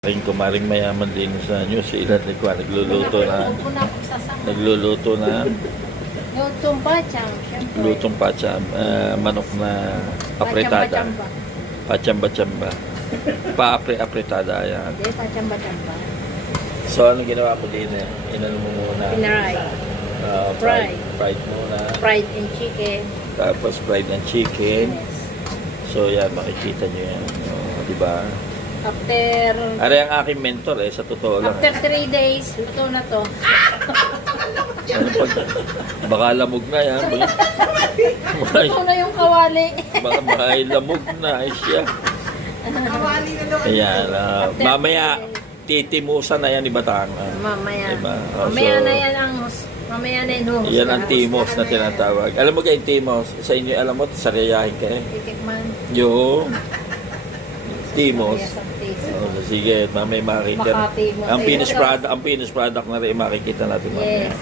Kumaring mayaman din sa New Zealand, nagluluto na. Nagluluto na. Lutong pachang, syempre. Lutong pacham, manok na apretada. Pachamba-chamba. Pa-apretada yan. Hindi, pachamba-chamba. So, anong ginawa ko din eh? Inano mo muna? Pinaray. Fried muna. Fried and chicken. Tapos fried and chicken. Yes. So, yan, makikita nyo yan. Di ba? After Ari ang aking mentor sa totoo lang. after 3 days, luto na to. Ano pag, baka lamog na yan. Luto na yung kawali. Baka lamog na siya. Kawali na daw. Ayan, mamaya titimusan na yan ni Batangan. Mamaya. Diba? Mamaya So, na yan ang mamaya na yung yan ang timos na tinatawag. Alam mo kayo timos? Sa inyo, alam mo, sariyahin ka eh. Titikman. Yung timos. Yes, ang taste. Oh, sige, mamaya makikita. Makati mo. Ang finished product na rin makikita natin mamaya. Yes.